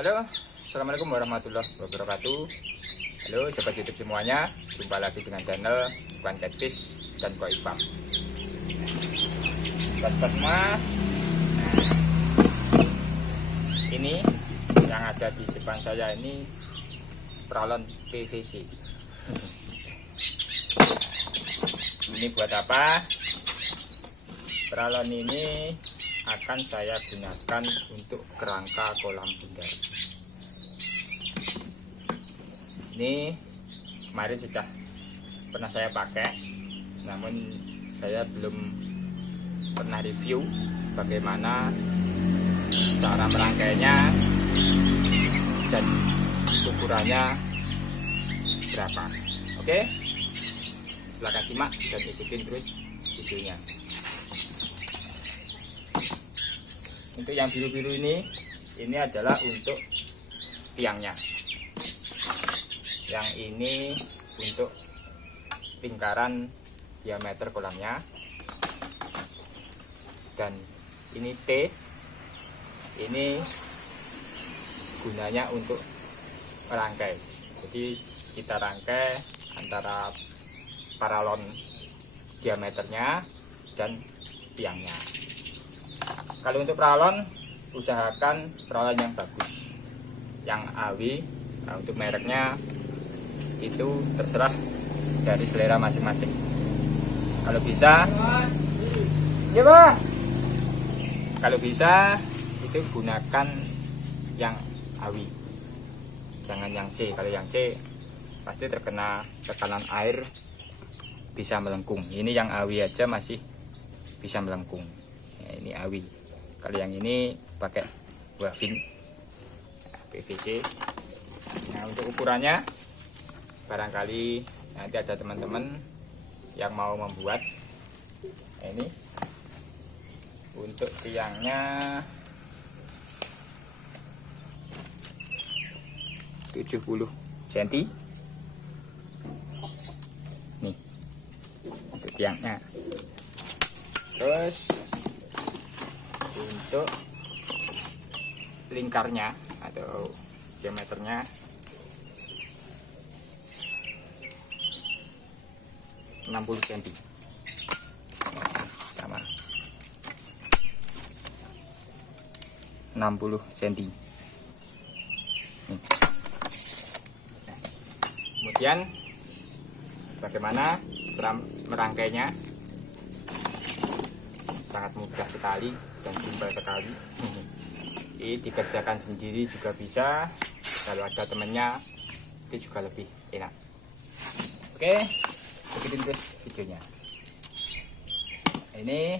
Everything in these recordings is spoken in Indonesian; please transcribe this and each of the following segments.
Halo, assalamualaikum warahmatullahi wabarakatuh. Halo sobat YouTube semuanya, jumpa lagi dengan channel Bukan Catfish dan Koi Farm. Sobat semua, ini yang ada di depan saya ini pralon PVC. Ini buat apa? Pralon ini akan saya gunakan untuk kerangka kolam bundar. Ini kemarin sudah pernah saya pakai, namun saya belum pernah review bagaimana cara merangkainya dan ukurannya berapa. Oke, silahkan simak dan ikutin terus videonya. Untuk yang biru-biru ini adalah untuk tiangnya. Yang ini untuk lingkaran diameter kolamnya. Dan ini T, ini gunanya untuk merangkai. Jadi kita rangkai antara paralon diameternya dan tiangnya. Kalau untuk pralon, usahakan pralon yang bagus, yang AW. Nah, untuk mereknya itu terserah dari selera masing-masing. Kalau bisa, ya Pak. Kalau bisa itu gunakan yang AW, jangan yang C. Kalau yang C pasti terkena tekanan air, bisa melengkung. Ini yang AW aja masih bisa melengkung. Ya, ini AW. Kalau yang ini pakai wavin PVC. Nah, untuk ukurannya barangkali nanti ada teman-teman yang mau membuat. Nah, ini untuk tiangnya 70 cm. Nih untuk tiangnya. Terus untuk lingkarnya atau diameternya 60 cm. Sama 60 cm. Kemudian bagaimana cara merangkainya? Sangat mudah sekali dan simpel sekali. Ini dikerjakan sendiri juga bisa, kalau ada temennya itu juga lebih enak. Oke, ikutin terus videonya. Ini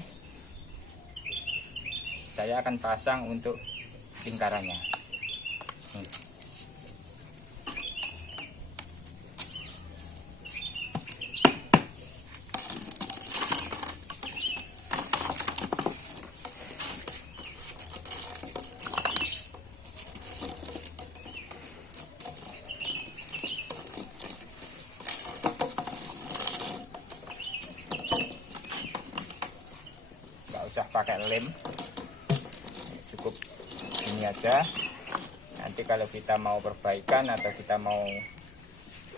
saya akan pasang untuk lingkarannya. Usah pakai lem, cukup ini aja. Nanti kalau kita mau perbaikan atau kita mau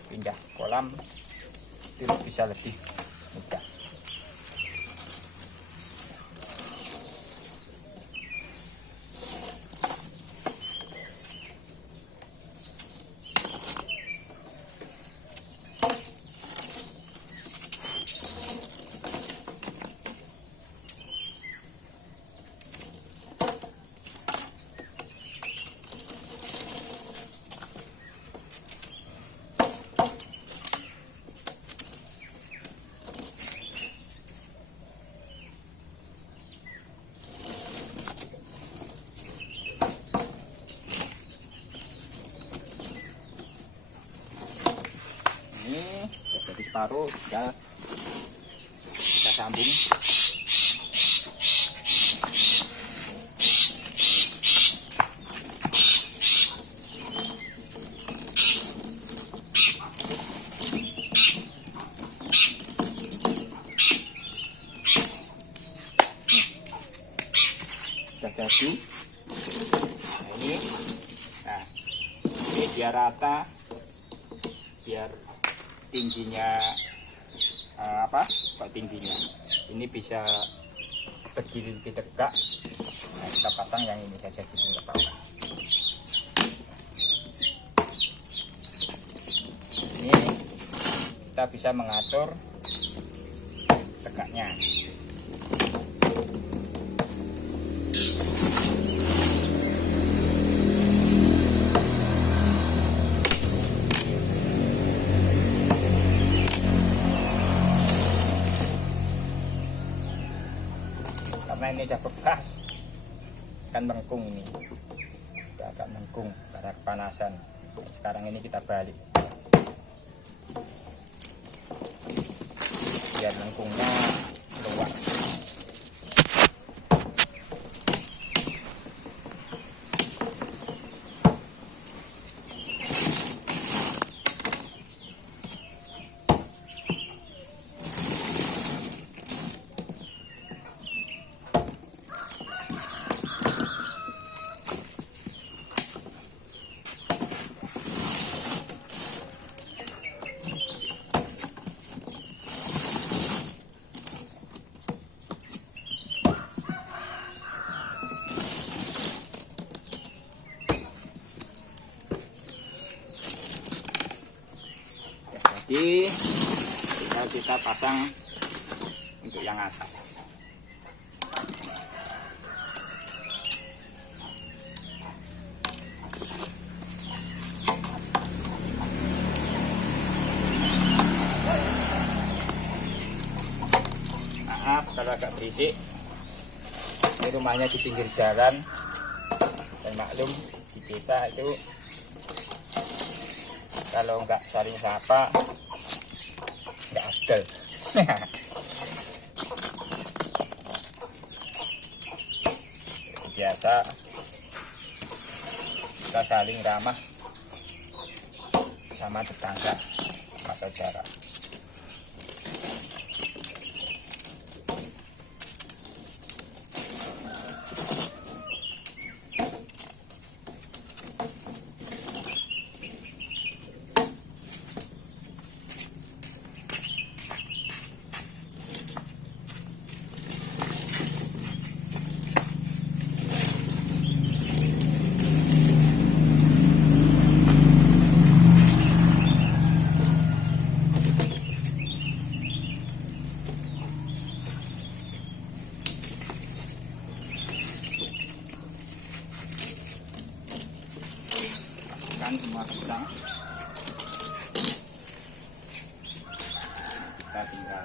pindah kolam itu bisa lebih mudah. Ini jadi separuh, tinggal kita sambung. Sudah jadi. Nah, ini, nah biar rata, biar tingginya kok tingginya ini bisa berdiri lebih tegak. Nah, kita pasang yang ini saja dulu, nggak apa-apa. Ini kita bisa mengatur tegaknya. Karena ini udah bekas kan mengkung, ini udah agak mengkung karena kepanasan. Sekarang ini kita balik biar mengkungnya keluar. Jadi tinggal kita pasang untuk yang atas. Maaf kalau agak berisik, ini rumahnya di pinggir jalan, dan maklum di desa itu kalau nggak saling sapa nggak afdal. Biasa kita saling ramah sama tetangga, sama saudara. Semua pisang kita tinggal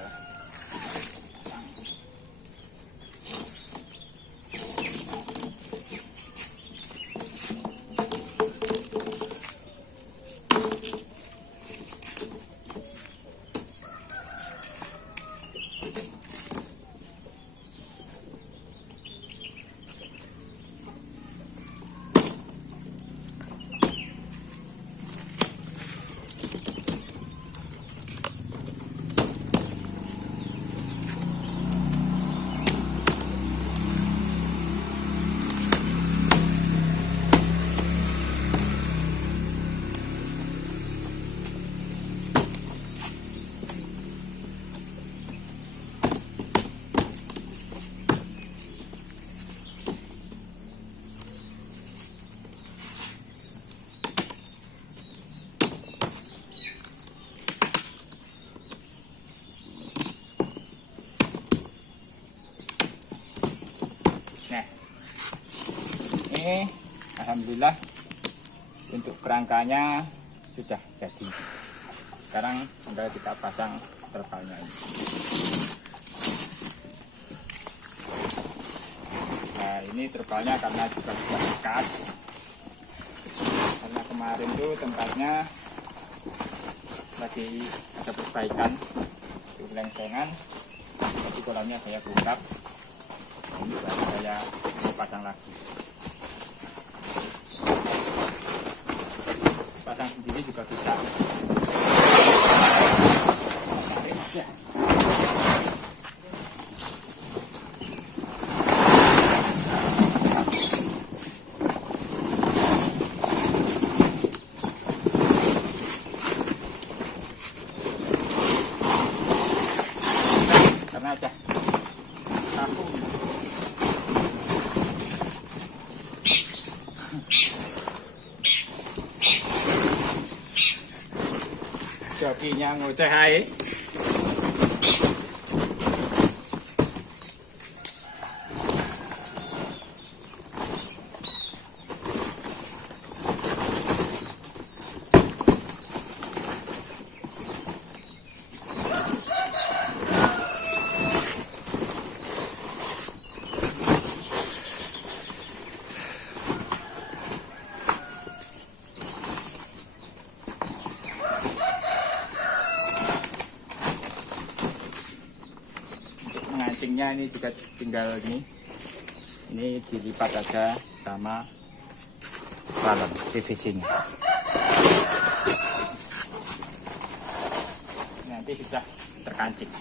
ini. Alhamdulillah untuk kerangkanya sudah jadi. Sekarang tinggal kita pasang terpalnya ini. Nah, ini terpalnya karena juga sudah bekas, karena kemarin tuh tempatnya lagi ada perbaikan, itu lengsengan, jadi kolamnya saya bongkar. Ini baru saya pasang lagi. Pasang sendiri juga bisa. jokinya ngoceh ae. Mancingnya ini juga tinggal ini dilipat aja sama balon PVC nya, nanti sudah terkancing.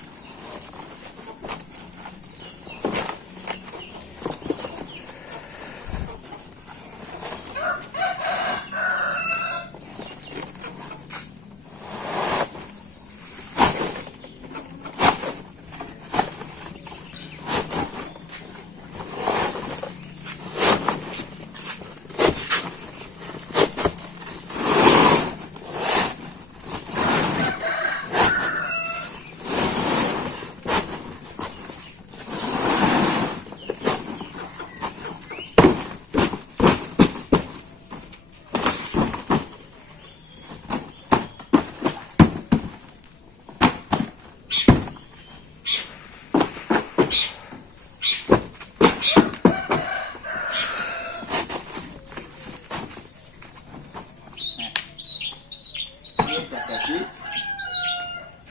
Jadi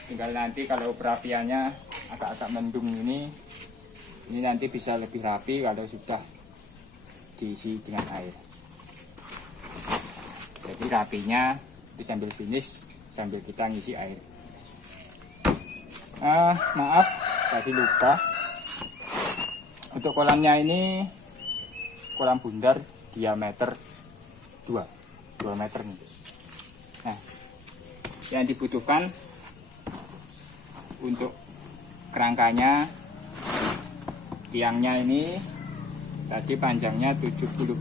tinggal nanti kalau perapiannya agak-agak mendung ini nanti bisa lebih rapi kalau sudah diisi dengan air. Jadi rapinya itu sambil finish sambil kita ngisi air. Maaf tadi lupa, untuk kolamnya ini kolam bundar diameter 2 meter nih. Nah, yang dibutuhkan untuk kerangkanya, tiangnya ini tadi panjangnya 70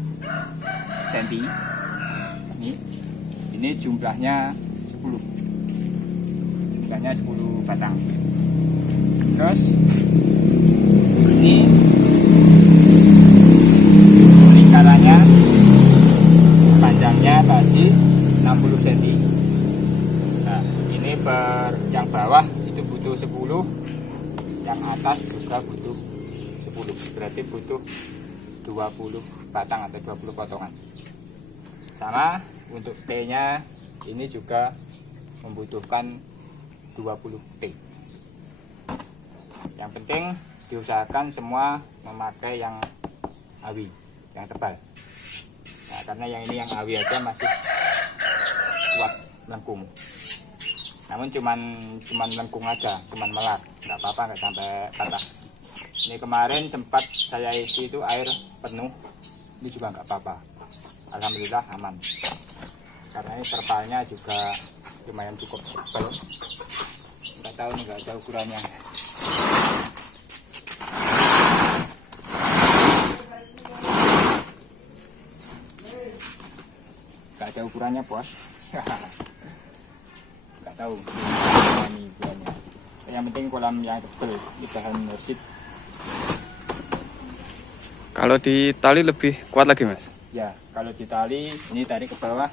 cm, ini jumlahnya 10 batang. Terus ini lingkarannya panjangnya tadi 60 cm. Nah, ini yang bawah itu butuh 10, yang atas juga butuh 10, berarti butuh 20 batang atau 20 potongan. Sama untuk T nya ini juga membutuhkan 20 T. Yang penting diusahakan semua memakai yang awi, yang tebal. Nah, karena yang ini yang awi aja masih kuat melengkung. Namun cuman melengkung aja, cuman melar, nggak apa-apa, nggak sampai patah. Ini kemarin sempat saya isi itu air penuh, ini juga nggak apa-apa. Alhamdulillah aman. Karena ini terpalnya juga lumayan cukup tebal. Nggak tahu nih, nggak ada ukurannya. Nggak ada ukurannya, bos. Nggak tahu ini ukurannya. Yang penting kolam yang tebal, ini bahan nursit. Kalau di tali lebih kuat lagi, Mas? Ya, kalau di tali ini tarik ke bawah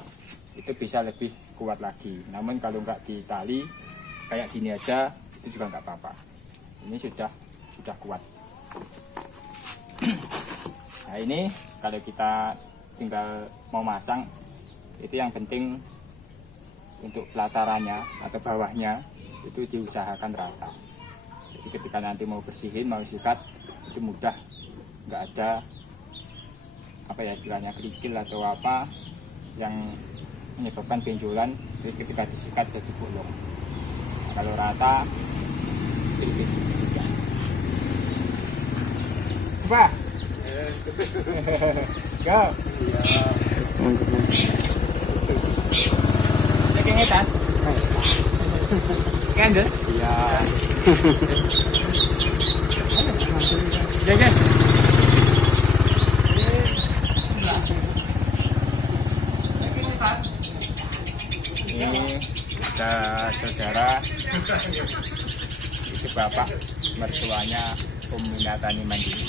itu bisa lebih kuat lagi. Namun kalau nggak di tali kayak gini aja itu juga nggak apa-apa. Ini sudah kuat. Nah, ini kalau kita tinggal mau masang, itu yang penting untuk pelatarannya atau bawahnya itu diusahakan rata. Jadi ketika nanti mau bersihin, mau sikat itu mudah, nggak ada apa ya istilahnya kerikil atau apa yang menyebabkan benjolan. Jadi ketika disikat jadi bolong. Nah, kalau rata itu lebih mudah. Coba go ceking etan kendes Iya. jajan ini saudara, itu bapak mertuanya Minatani Mandiri.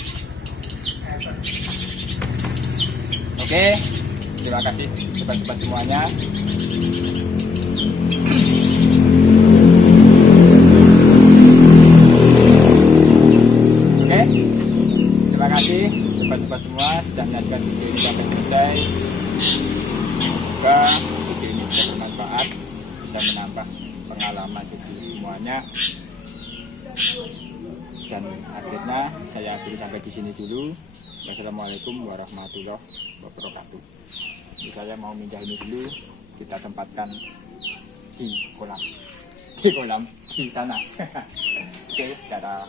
Oke, terima kasih sobat-sobat semuanya. Oke, terima kasih sobat-sobat semua sudah menyaksikan video ini sampai selesai. Semoga video ini bisa bermanfaat, bisa menambah pengalaman semuanya. Dan akhirnya saya akhiri sampai di sini dulu. Wassalamualaikum warahmatullahi wabarakatuh. Jadi saya mau mindah ini dulu, kita tempatkan di kolam di tanah. Oke, dadah.